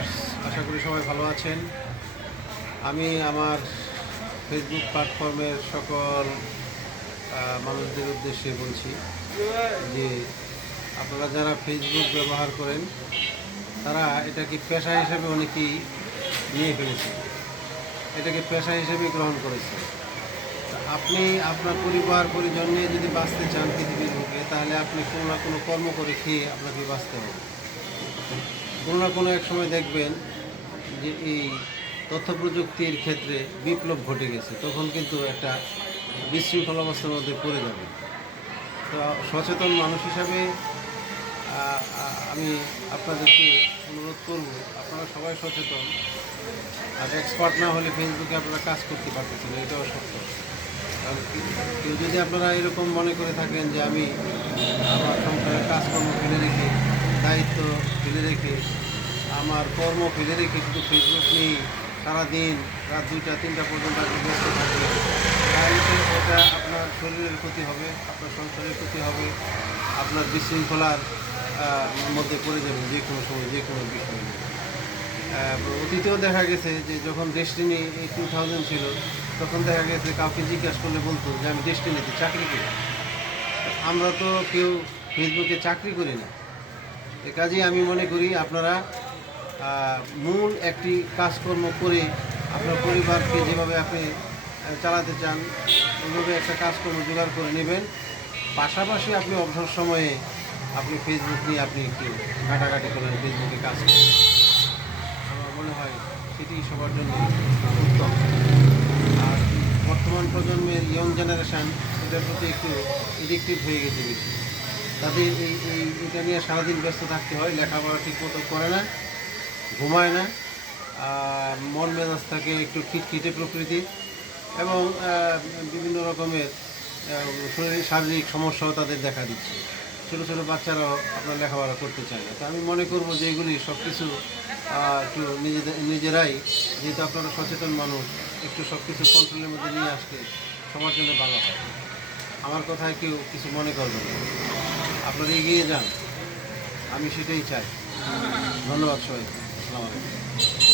Viewers, আশা করি সবাই ভালো আছেন। আমি আমার ফেসবুক প্ল্যাটফর্মের সকল মানুষদের উদ্দেশ্যে বলছি যে আপনারা যারা ফেসবুক ব্যবহার করেন তারা এটাকে পেশা হিসেবে অনেকেই নিয়ে ফেলেছে, এটাকে পেশা হিসেবে গ্রহণ করেছে। আপনি আপনার পরিবার পরিজন নিয়ে যদি বাঁচতে চান পৃথিবীর বুকে, তাহলে আপনি কোনো না কোনো কর্ম করে খেয়ে আপনাকে বাঁচতে হবে। কোনো না কোনো এক সময় দেখবেন যে এই তথ্য প্রযুক্তির ক্ষেত্রে বিপ্লব ঘটে গেছে, তখন কিন্তু একটা বিশৃঙ্খল অবস্থার মধ্যে পড়ে যাবে। তো সচেতন মানুষ হিসাবে আমি আপনাদেরকে অনুরোধ করব, আপনারা সবাই সচেতন। আর এক্সপার্ট না হলে ফেসবুকে আপনারা কাজ করতে পারতেছেন, এটাও সত্য। কারণ কেউ যদি আপনারা এরকম মনে করে থাকেন যে আমি আমার সংসারের কাজকর্ম ফেলে রেখে, দায়িত্ব ফেলে রেখে, আমার কর্ম ফেলে রেখে শুধু ফেসবুক নিয়ে সারাদিন রাত 2টা 3টা পর্যন্ত আপনি ব্যস্ত থাকবেন, তাহলে এটা আপনার শরীরের ক্ষতি হবে, আপনার সংসারের ক্ষতি হবে, আপনার বিশৃঙ্খলার মধ্যে পড়ে যাবেন যে কোনো সময়, যে কোনো বিষয় নিয়ে। অতীতেও দেখা গেছে যে যখন ডেস্টিনি এই 2000 ছিল, তখন দেখা গেছে কাউকে জিজ্ঞাসা করলে বলতো যে আমি ডেস্টিনিতে চাকরি করি। আমরা তো কেউ ফেসবুকে চাকরি করি না। এ কাজেই আমি মনে করি আপনারা মূল একটি কাজকর্ম করে আপনার পরিবারকে যেভাবে আপনি চালাতে চান ওইভাবে একটা কাজকর্ম জোগাড় করে নেবেন। পাশাপাশি আপনি অবসর সময়ে আপনি ফেসবুক নিয়ে আপনি একটু ঘাটাঘাটি করেন, ফেসবুকে কাজ করেন। আমার মনে হয় সেটি সবার জন্য উত্তম। আর বর্তমান প্রজন্মের ইয়ং জেনারেশান এটার প্রতি একটু এডিক্টেড হয়ে গেছে বেশি। তাদের এটা নিয়ে সারাদিন ব্যস্ত থাকতে হয়, লেখাপড়া ঠিক মতো করে না, ঘুমায় না, মন মেজাজ থাকে একটু খিটখিটে প্রকৃতির, এবং বিভিন্ন রকমের শারীরিক সমস্যাও তাদের দেখা দিচ্ছে। ছোটো ছোটো বাচ্চারাও আপনার লেখাপড়া করতে চায় না। তো আমি মনে করব যে এগুলি সব কিছু একটু নিজেরাই, যেহেতু আপনারা সচেতন মানুষ, একটু সব কিছু কন্ট্রোলের মধ্যে নিয়ে আসলে সবার জন্য ভালো হয়। আমার কথায় কেউ কিছু মনে করবেন না, আপনারা এগিয়ে যান, আমি সেটাই চাই। ধন্যবাদ সবাইকে। আসসালামু আলাইকুম।